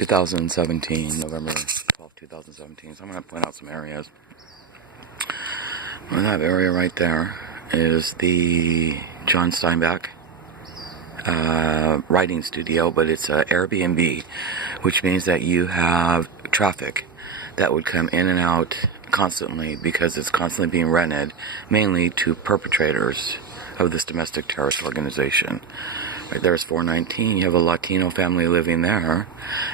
2017, November 12, 2017. So I'm going to point out some areas. Well, that area right there is the John Steinbeck writing studio, but it's an Airbnb, which means that you have traffic that would come in and out constantly because it's constantly being rented, mainly to perpetrators of this domestic terrorist organization. Right there's 419. You have a Latino family living there,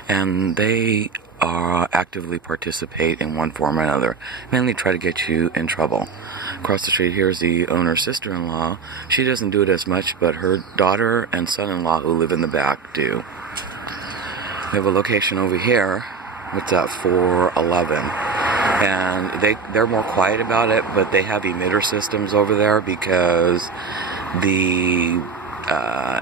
and they actively participate in one form or another, mainly try to get you in trouble. Across the street here is the owner's sister-in-law. She doesn't do it as much, but her daughter and son-in-law who live in the back do. We have a location over here. What's that? 411. And they're more quiet about it, but they have Emitter Systems over there because the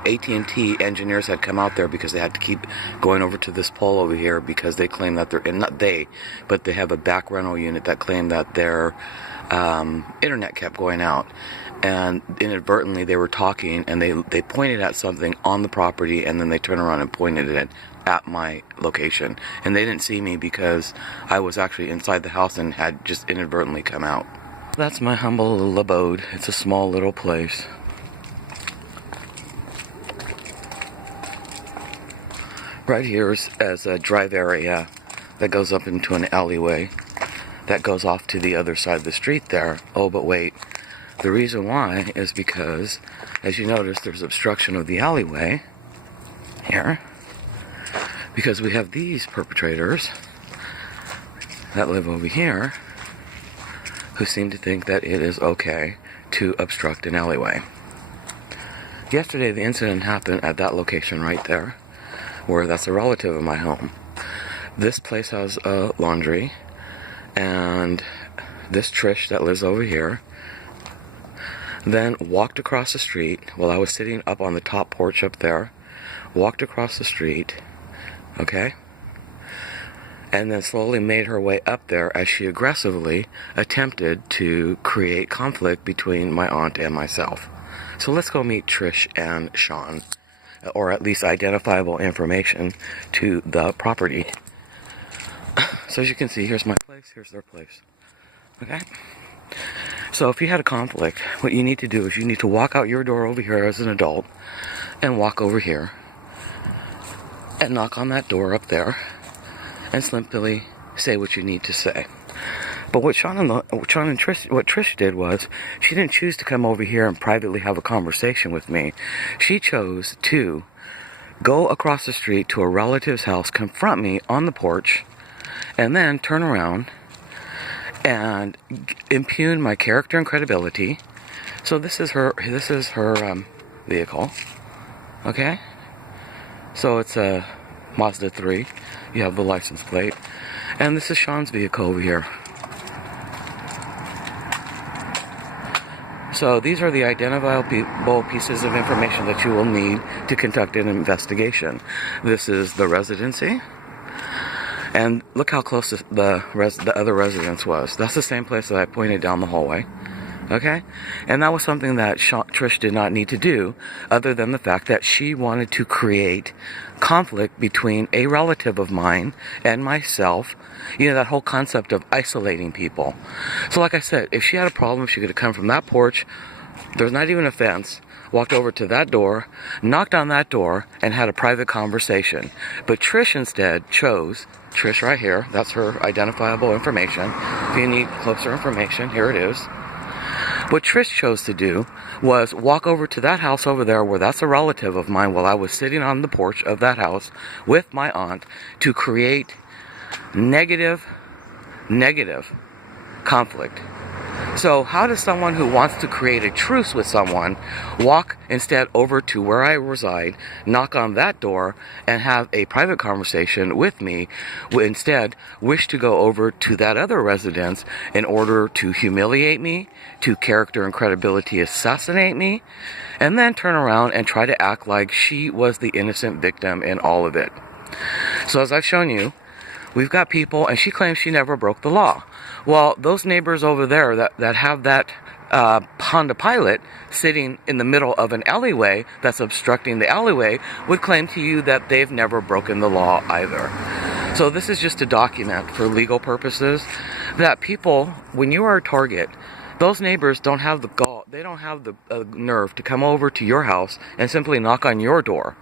AT&T engineers had come out there because they had to keep going over to this pole over here because they claim that and not they, but they have a back rental unit that claimed that their internet kept going out. And inadvertently they were talking and they pointed at something on the property, and then they turned around and pointed it at my location. And they didn't see me because I was actually inside the house and had just inadvertently come out. That's my humble little abode. It's a small little place. Right here is as a drive area that goes up into an alleyway that goes off to the other side of the street there. Oh, but wait. The reason why is because, as you notice, there's obstruction of the alleyway here because we have these perpetrators that live over here who seem to think that it is okay to obstruct an alleyway. Yesterday, the incident happened at that location right there, where that's a relative of my home. This place has a laundry, and this Trish that lives over here then walked across the street while I was sitting up on the top porch up there, walked across the street, okay, and then slowly made her way up there as she aggressively attempted to create conflict between my aunt and myself. So let's go meet Trish and Sean, or at least identifiable information to the property. So as you can see, here's my place, here's their place. Okay? So if you had a conflict, what you need to do is you need to walk out your door over here as an adult and walk over here and knock on that door up there and simply say what you need to say. But what Trish did was, she didn't choose to come over here and privately have a conversation with me. She chose to go across the street to a relative's house, confront me on the porch, and then turn around and impugn my character and credibility. So this is her vehicle. Okay? So it's a Mazda 3. You have the license plate. And this is Sean's vehicle over here. So these are the identifiable pieces of information that you will need to conduct an investigation. This is the residency. And look how close the other residence was. That's the same place that I pointed down the hallway. Okay? And that was something that Trish did not need to do, other than the fact that she wanted to create conflict between a relative of mine and myself. You know, that whole concept of isolating people. So like I said, if she had a problem, she could have come from that porch. There's not even a fence. Walked over to that door, knocked on that door, and had a private conversation. But Trish instead chose, Trish right here, that's her identifiable information. If you need closer information, here it is. What Trish chose to do was walk over to that house over there where that's a relative of mine while I was sitting on the porch of that house with my aunt to create negative conflict. So how does someone who wants to create a truce with someone walk instead over to where I reside, knock on that door, and have a private conversation with me, instead wish to go over to that other residence in order to humiliate me, to character and credibility assassinate me, and then turn around and try to act like she was the innocent victim in all of it? So as I've shown you, we've got people, and she claims she never broke the law. Well, those neighbors over there that have that Honda Pilot sitting in the middle of an alleyway that's obstructing the alleyway would claim to you that they've never broken the law either. So this is just to document for legal purposes that people, when you are a target, those neighbors don't have the gall, they don't have the nerve to come over to your house and simply knock on your door.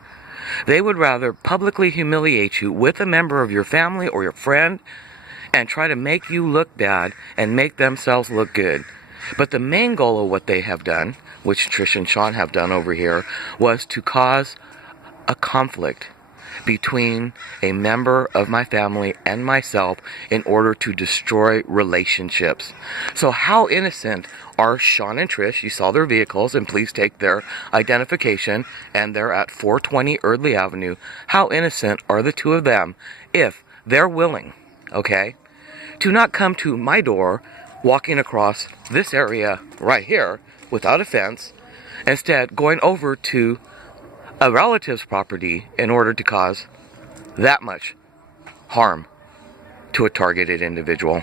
They would rather publicly humiliate you with a member of your family or your friend and try to make you look bad and make themselves look good. But the main goal of what they have done, which Trish and Sean have done over here, was to cause a conflict between a member of my family and myself in order to destroy relationships. So how innocent are Sean and Trish? You saw their vehicles, and please take their identification, and they're at 420 Eardley Avenue. How innocent are the two of them if they're willing, okay, to not come to my door walking across this area right here without a fence, instead going over to a relative's property in order to cause that much harm to a targeted individual.